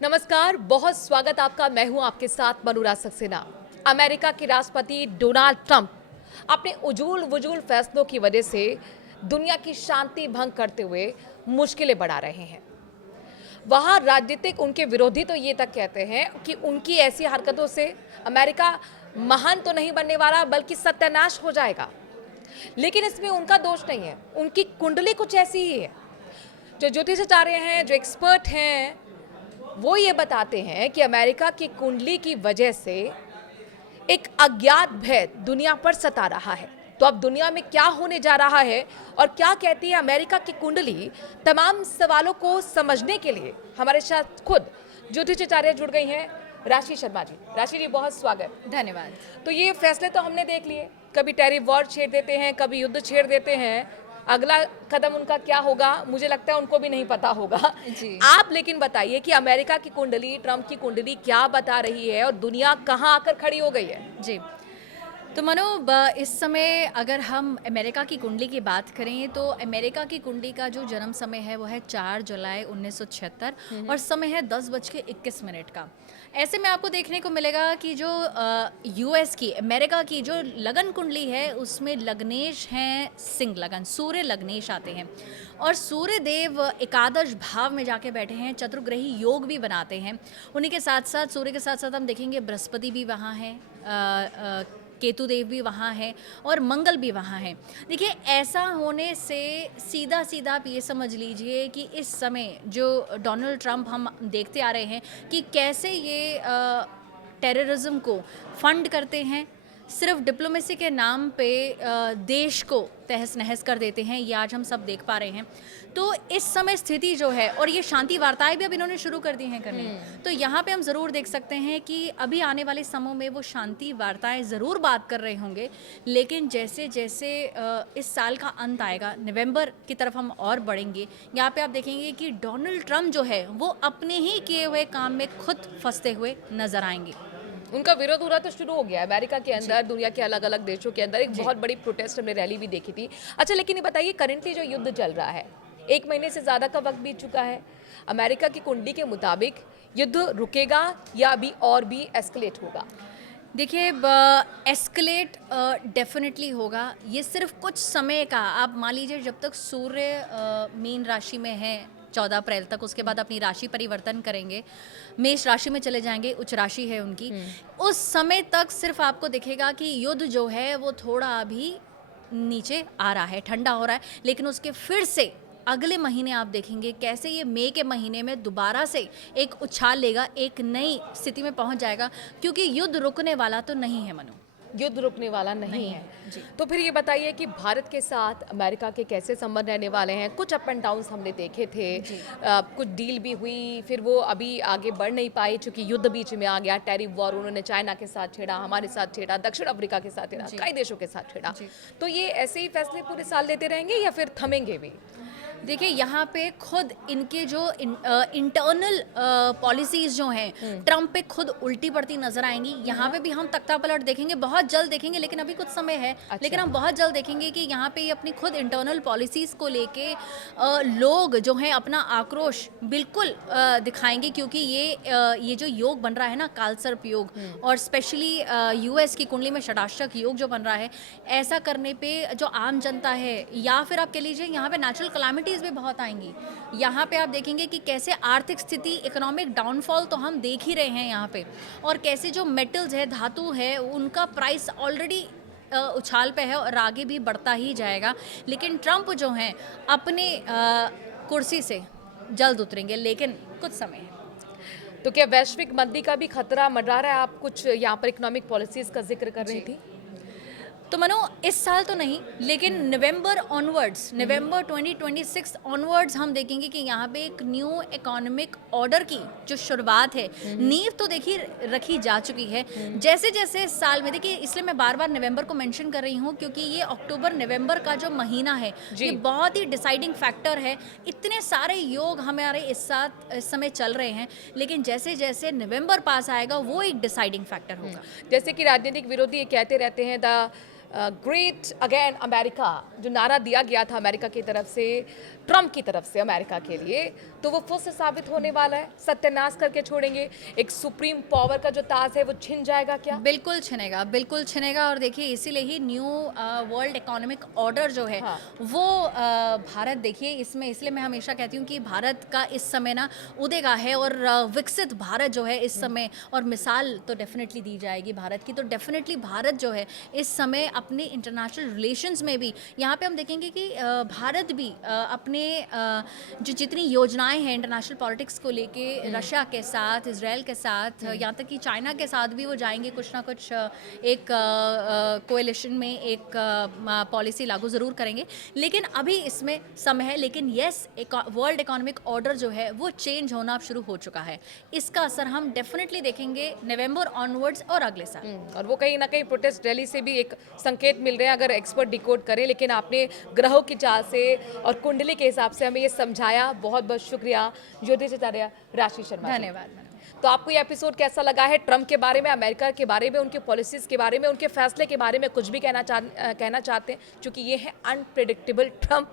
नमस्कार, बहुत स्वागत आपका। मैं हूं आपके साथ मनुरा सक्सेना। अमेरिका के राष्ट्रपति डोनाल्ड ट्रंप अपने उजूल वजूल फैसलों की वजह से दुनिया की शांति भंग करते हुए मुश्किलें बढ़ा रहे हैं। वहां राजनीतिक उनके विरोधी तो ये तक कहते हैं कि उनकी ऐसी हरकतों से अमेरिका महान तो नहीं बनने वाला बल्कि सत्यानाश हो जाएगा। लेकिन इसमें उनका दोष नहीं है, उनकी कुंडली कुछ ऐसी ही है। जो ज्योतिषाचार्य हैं, जो एक्सपर्ट हैं, वो ये बताते हैं कि अमेरिका की कुंडली की वजह से एक अज्ञात भय दुनिया पर सता रहा है। तो अब दुनिया में क्या होने जा रहा है और क्या कहती है अमेरिका की कुंडली, तमाम सवालों को समझने के लिए हमारे साथ खुद ज्योतिषाचार्य जुड़ गई हैं राशि शर्मा जी। राशि जी, बहुत स्वागत। धन्यवाद। तो ये फैसले तो हमने देख लिए, कभी टैरिफ वॉर छेड़ देते हैं, कभी युद्ध छेड़ देते हैं। अगला कदम उनका क्या होगा मुझे लगता है उनको भी नहीं पता होगा। जी। आप लेकिन बताइए कि अमेरिका की कुंडली, ट्रंप की कुंडली क्या बता रही है और दुनिया कहाँ आकर खड़ी हो गई है? जी। तो मनो इस समय अगर हम अमेरिका की कुंडली की बात करें तो अमेरिका की कुंडली का जो जन्म समय है वो है 4 जुलाई 1976 और समय है 10:21 का। ऐसे में आपको देखने को मिलेगा कि जो यूएस की, अमेरिका की जो लगन कुंडली है उसमें लग्नेश हैं सिंह लगन, सूर्य लग्नेश आते हैं और सूर्य देव एकादश भाव में जाके बैठे हैं, चतुर्ग्रही योग भी बनाते हैं। उन्हीं के साथ साथ सूर्य के साथ साथ हम देखेंगे बृहस्पति भी वहाँ हैं, केतु देव भी वहाँ हैं और मंगल भी वहाँ हैं। देखिए, ऐसा होने से सीधा सीधा आप ये समझ लीजिए कि इस समय जो डोनाल्ड ट्रंप हम देखते आ रहे हैं कि कैसे ये टेररिज्म को फंड करते हैं, सिर्फ डिप्लोमेसी के नाम पे देश को तहस नहस कर देते हैं, ये आज हम सब देख पा रहे हैं। तो इस समय स्थिति जो है, और ये शांति वार्ताएं भी अब इन्होंने शुरू कर दी हैं करनी, तो यहाँ पे हम ज़रूर देख सकते हैं कि अभी आने वाले समय में वो शांति वार्ताएं ज़रूर बात कर रहे होंगे। लेकिन जैसे जैसे इस साल का अंत आएगा, नवंबर की तरफ हम और बढ़ेंगे, यहाँ पे आप देखेंगे कि डोनाल्ड ट्रंप जो है वो अपने ही किए हुए काम में खुद फंसते हुए नजर आएंगे। उनका विरोध हो रहा तो शुरू हो गया अमेरिका के अंदर, दुनिया के अलग अलग देशों के अंदर। एक बहुत बड़ी प्रोटेस्ट हमने रैली भी देखी थी। अच्छा, लेकिन ये बताइए, करेंटली जो युद्ध चल रहा है, 1 महीने से ज़्यादा का वक्त बीत चुका है, अमेरिका की कुंडली के मुताबिक युद्ध रुकेगा या अभी और भी एस्केलेट होगा? देखिए, एस्केलेट डेफिनेटली होगा। ये सिर्फ कुछ समय का, आप मान लीजिए जब तक सूर्य मीन राशि में है 14 अप्रैल तक, उसके बाद अपनी राशि परिवर्तन करेंगे, मेष राशि में चले जाएंगे, उच्च राशि है उनकी, उस समय तक सिर्फ आपको दिखेगा कि युद्ध जो है वो थोड़ा अभी नीचे आ रहा है, ठंडा हो रहा है। लेकिन उसके फिर से अगले महीने आप देखेंगे कैसे ये मई के महीने में दोबारा से एक उछाल लेगा, एक नई स्थिति में पहुंच जाएगा, क्योंकि युद्ध रुकने वाला तो नहीं है मनु। युद्ध रुकने वाला नहीं है जी। तो फिर ये बताइए कि भारत के साथ अमेरिका के कैसे संबंध रहने वाले हैं? कुछ अप एंड डाउन्स हमने देखे थे, कुछ डील भी हुई, फिर वो अभी आगे बढ़ नहीं पाई क्योंकि युद्ध बीच में आ गया। टैरिफ वॉर उन्होंने चाइना के साथ छेड़ा, हमारे साथ छेड़ा, दक्षिण अफ्रीका के साथ छेड़ा, कई देशों के साथ छेड़ा। तो ये ऐसे ही फैसले पूरे साल लेते रहेंगे या फिर थमेंगे भी? देखिए, यहाँ पे खुद इनके जो इंटरनल पॉलिसीज जो हैं ट्रंप पे खुद उल्टी पड़ती नजर आएंगी। यहाँ पे भी हम तख्ता पलट देखेंगे, बहुत जल्द देखेंगे, लेकिन अभी कुछ समय है। लेकिन हम बहुत जल्द देखेंगे कि यहाँ पे ये अपनी खुद इंटरनल पॉलिसीज को लेके लोग जो हैं अपना आक्रोश बिल्कुल दिखाएंगे, क्योंकि ये जो योग बन रहा है ना, कालसर्प योग, और स्पेशली यूएस की कुंडली में षडाष्टक योग जो बन रहा है, ऐसा करने पे जो आम जनता है, या फिर आप कह लीजिए यहाँ पे नेचुरल कैलामिटी भी बहुत आएंगी। यहाँ पे आप देखेंगे कि कैसे आर्थिक स्थिति, इकोनॉमिक डाउनफॉल तो हम देख ही रहे हैं यहाँ पे, और कैसे जो मेटल्स है, धातु है, उनका प्राइस ऑलरेडी उछाल पे है और आगे भी बढ़ता ही जाएगा। लेकिन ट्रंप जो हैं अपने कुर्सी से जल्द उतरेंगे, लेकिन कुछ समय है। तो क्या वैश्विक मंदी का भी खतरा मंडरा रहा है? आप कुछ यहाँ पर इकोनॉमिक पॉलिसीज का जिक्र कर रही थी। तो मनो, इस साल तो नहीं, लेकिन नवंबर ऑनवर्ड्स, नवंबर 2026 ऑनवर्ड्स हम देखेंगे कि यहाँ पे एक न्यू इकोनॉमिक ऑर्डर की जो शुरुआत है, नींव तो देखिए रखी जा चुकी है। जैसे जैसे इस साल में, देखिए इसलिए मैं बार बार नवंबर को मेंशन कर रही हूँ क्योंकि ये अक्टूबर नवंबर का जो महीना है ये बहुत ही डिसाइडिंग फैक्टर है। इतने सारे योग हमारे इस समय चल रहे हैं, लेकिन जैसे जैसे नवंबर पास आएगा वो एक डिसाइडिंग फैक्टर होगा। जैसे कि राजनीतिक विरोधी ये कहते रहते हैं, द ग्रेट अगेन अमेरिका, जो नारा दिया गया था अमेरिका की तरफ से, ट्रम्प की तरफ से अमेरिका के लिए, तो वो फिर से साबित होने वाला है, सत्यानाश करके छोड़ेंगे, एक सुप्रीम पावर का जो ताज है वो छिन जाएगा क्या? बिल्कुल छिनेगा, बिल्कुल छिनेगा। और देखिए इसीलिए ही न्यू वर्ल्ड इकोनॉमिक ऑर्डर जो है हाँ। वो भारत, देखिए इसमें, इसलिए मैं हमेशा कहती हूँ कि भारत का इस समय ना उदेगा है, और विकसित भारत जो है इस समय, और मिसाल तो डेफिनेटली दी जाएगी भारत की, तो डेफिनेटली भारत जो है इस समय अपने इंटरनेशनल रिलेशंस में भी, यहाँ पे हम देखेंगे कि भारत भी अपने जो जितनी योजनाएं हैं इंटरनेशनल पॉलिटिक्स को लेके, रशिया के साथ, इसराइल के साथ, यहाँ तक कि चाइना के साथ भी वो जाएंगे, कुछ ना कुछ एक कोएलिशन में एक पॉलिसी लागू ज़रूर करेंगे। लेकिन अभी इसमें समय है, लेकिन यस, वर्ल्ड इकोनॉमिक ऑर्डर जो है वो चेंज होना अब शुरू हो चुका है। इसका असर हम डेफिनेटली देखेंगे नवंबर ऑनवर्ड्स और अगले साल। और वो कहीं ना कहीं प्रोटेस्ट रैली से भी एक संकेत मिल रहे हैं, अगर एक्सपर्ट डिकोड करें। लेकिन आपने ग्रहों की चाल से और कुंडली के हिसाब से हमें ये समझाया। बहुत बहुत शुक्रिया ज्योतिषाचार्य राशि शर्मा जी। धन्यवाद। तो आपको ये एपिसोड कैसा लगा है? ट्रम्प के बारे में, अमेरिका के बारे में, उनके पॉलिसीज के बारे में, उनके फैसले के बारे में कुछ भी कहना चाहते हैं, क्योंकि ये है अनप्रेडिक्टेबल ट्रम्प?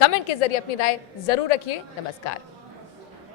कमेंट के जरिए अपनी राय जरूर रखिए। नमस्कार।